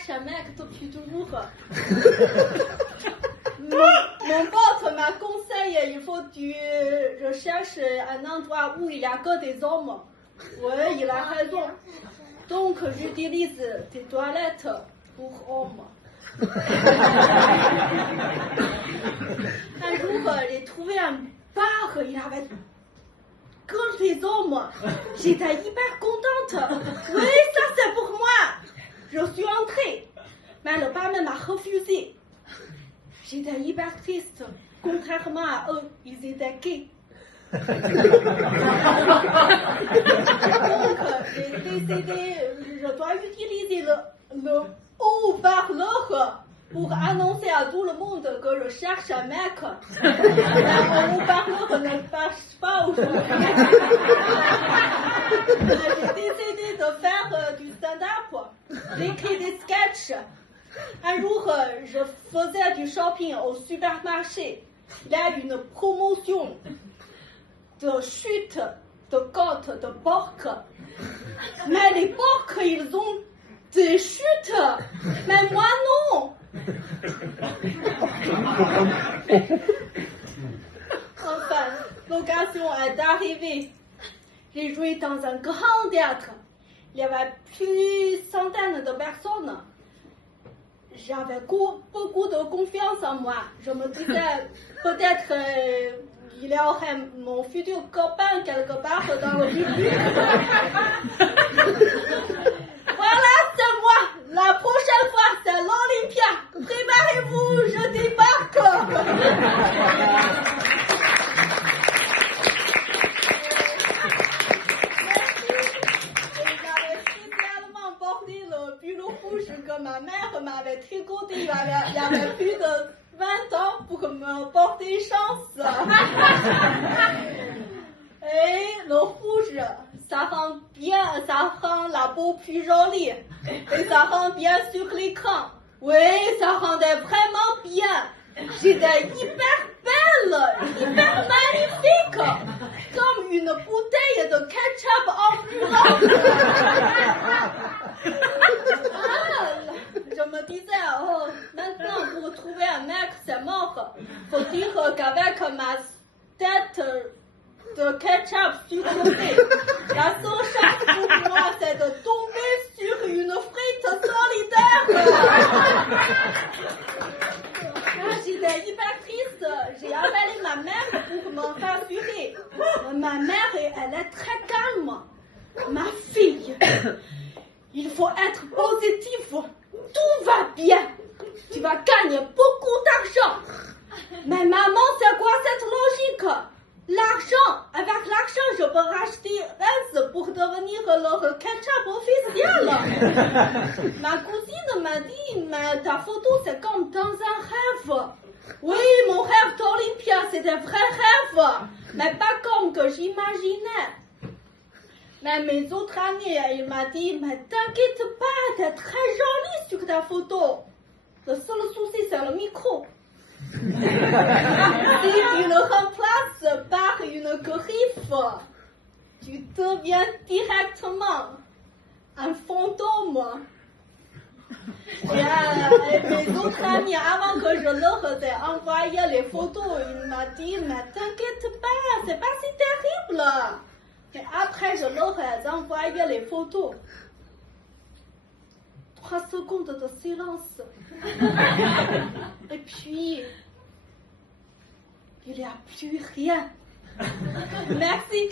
cherche un mec depuis toujours. Mon pote m'a conseillé, il faut que tu recherches un endroit où il n'y a que des hommes. Oui, il a raison. Donc, j'utilise des toilettes pour hommes. Un jour, j'ai trouvé un bar, il avait que des hommes. J'étais hyper contente. Oui, ça c'est pour moi. Je suis entrée, mais le barman m'a refusé. J'étais hyper triste. Contrairement à eux, ils étaient gays. Donc, j'ai décidé, je dois utiliser le haut-parleur pour annoncer à tout le monde que je cherche un mec. Le haut-parleur ne marche pas aujourd'hui. J'ai décidé de faire du stand-up. J'écris des sketchs. Un jour, je faisais du shopping au supermarché. Il y a une promotion de chute, de côte, de porc. Mais les porcs, ils ont des chutes. Mais moi, non. Enfin, l'occasion est arrivée. J'ai joué dans un grand théâtre. Il y avait plus centaines de personnes. J'avais beaucoup de confiance en moi. Je me disais, peut-être il y aurait mon futur copain quelque part dans le public. Voilà, c'est moi. La prochaine fois, c'est l'Olympia. Préparez-vous, je débarque. Que ma mère m'avait tricoté, il y avait plus de 20 ans pour me porter chance. Et le rouge, ça rend la peau plus jolie. Et ça rend bien sur l'écran. Oui, ça rendait vraiment bien. J'étais hyper belle, hyper magnifique. Comme une bouteille de ketchup ambulante. Je me disais, oh, maintenant pour trouver un mec, c'est mort. Faut dire qu'avec ma tête de ketchup sucrée, la seule chance pour moi, c'est de tomber sur une frite solidaire. J'étais hyper triste. J'ai appelé ma mère pour me rassurer. Ma mère, elle est très calme. Ma fille, il faut être positif. Tout va bien. Tu vas gagner beaucoup d'argent. Mais maman, c'est quoi cette logique? L'argent, avec l'argent, je peux racheter Else pour devenir le ketchup officiel. Ma cousine m'a dit, mais ta photo, c'est comme dans un rêve. Oui, mon rêve d'Olympia, c'est un vrai rêve, mais pas comme que j'imaginais. Mais mes autres amis, ils m'ont dit, mais t'inquiète pas, t'es très jolie sur ta photo. Le seul souci, c'est le micro. Si tu le remplaces par une griffe, tu deviens directement un fantôme. Et mes autres amis, avant que je leur ai envoyé les photos, ils m'ont dit, mais t'inquiète pas, c'est pas si terrible. Et après, je leur ai envoyé les photos. 3 secondes de silence. Et puis, il n'y a plus rien. Merci.